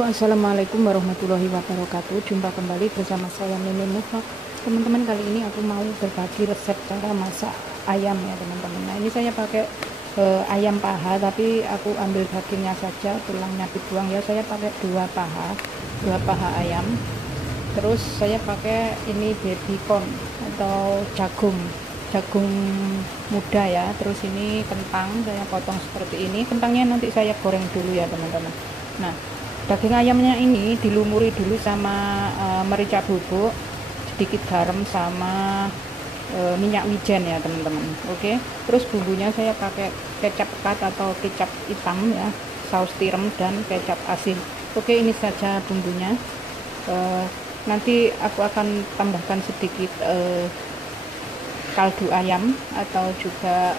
Halo, assalamualaikum warahmatullahi wabarakatuh. Jumpa kembali bersama saya Mimin Muvlog. Teman-teman, kali ini aku mau berbagi resep cara masak ayam ya teman-teman. Nah, ini saya pakai ayam paha, tapi aku ambil dagingnya saja, tulangnya dibuang ya. Saya pakai dua paha ayam. Terus saya pakai ini baby corn atau jagung muda ya. Terus ini kentang saya potong seperti ini. Kentangnya nanti saya goreng dulu ya teman-teman. Nah, daging ayamnya ini dilumuri dulu sama merica bubuk, sedikit garam sama minyak wijen ya teman-teman. Oke, terus bumbunya saya pakai kecap pekat atau kecap hitam ya, saus tiram dan kecap asin. Oke, ini saja bumbunya. Nanti aku akan tambahkan sedikit kaldu ayam atau juga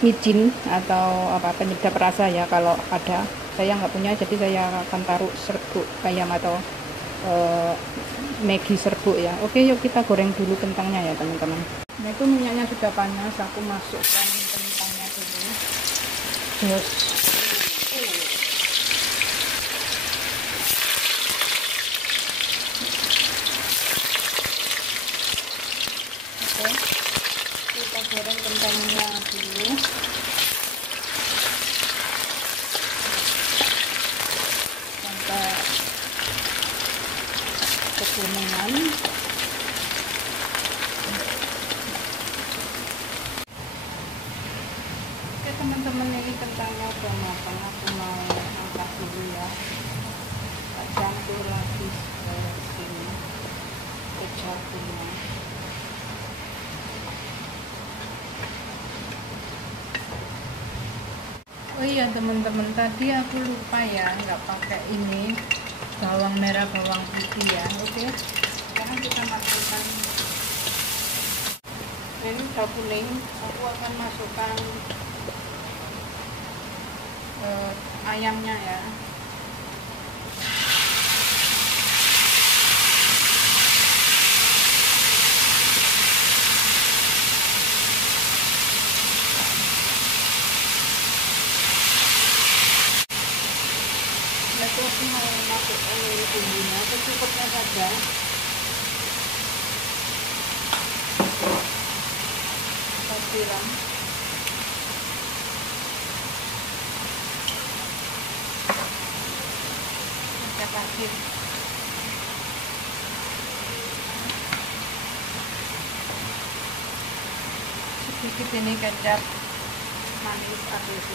micin atau apa penyedap rasa ya kalau ada. Saya nggak punya, jadi saya akan taruh serbuk ayam atau Maggi serbuk ya. Oke, yuk kita goreng dulu kentangnya ya teman-teman. Nah, itu minyaknya sudah panas, aku masukkan kentangnya dulu. Terus oke, kita goreng kentangnya dulu sampai kekuningan. Oke teman-teman, ini kentangnya udah matang, aku mau angkat dulu ya. Tak campur lagi ke sini ke jagungnya. Oh iya teman-teman, tadi aku lupa ya nggak pakai ini bawang merah bawang putih ya. Oke, sekarang kita masukkan ini udah kuning. Aku akan masukkan ayamnya ya. Aku mau masukkan ini bumbunya secukupnya saja. Kita siram. Kita kasih sedikit ini kecap manis ABC.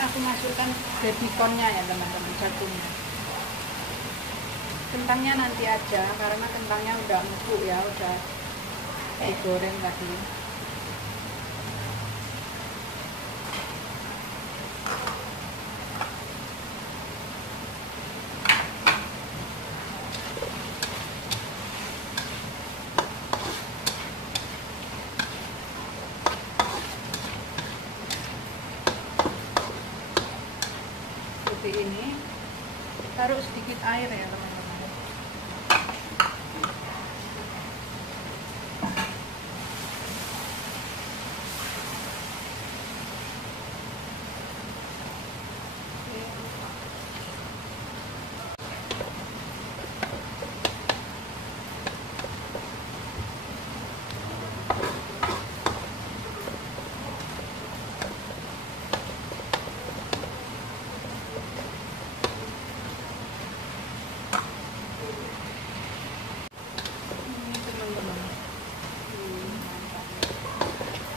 Aku masukkan baby cornnya ya teman-teman, jagungnya. Kentangnya nanti aja karena kentangnya udah empuk ya, udah digoreng tadi. Seperti ini, taruh sedikit air ya teman-teman.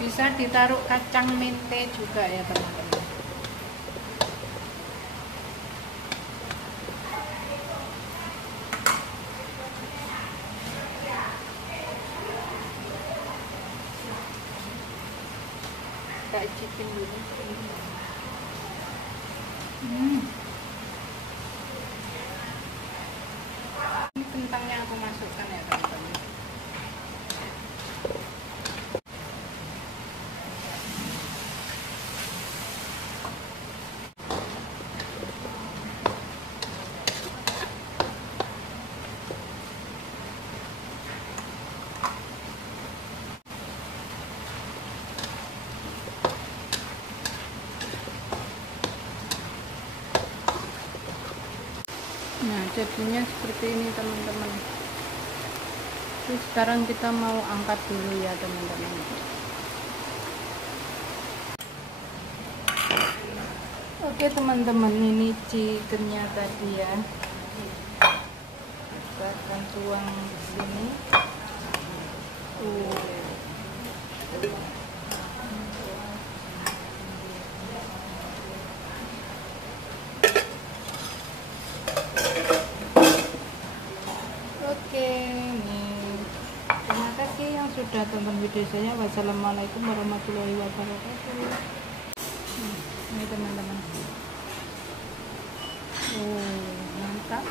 Bisa ditaruh kacang mente juga ya teman-teman. Kita icipin dulu. jadinya seperti ini teman-teman. Terus sekarang kita mau angkat dulu ya teman-teman. Oke teman-teman, ini chickennya tadi ya, kita akan tuang di sini. Oke, nih. Terima kasih yang sudah tonton video saya. Wassalamualaikum warahmatullahi wabarakatuh. Ini teman-teman. Mantap.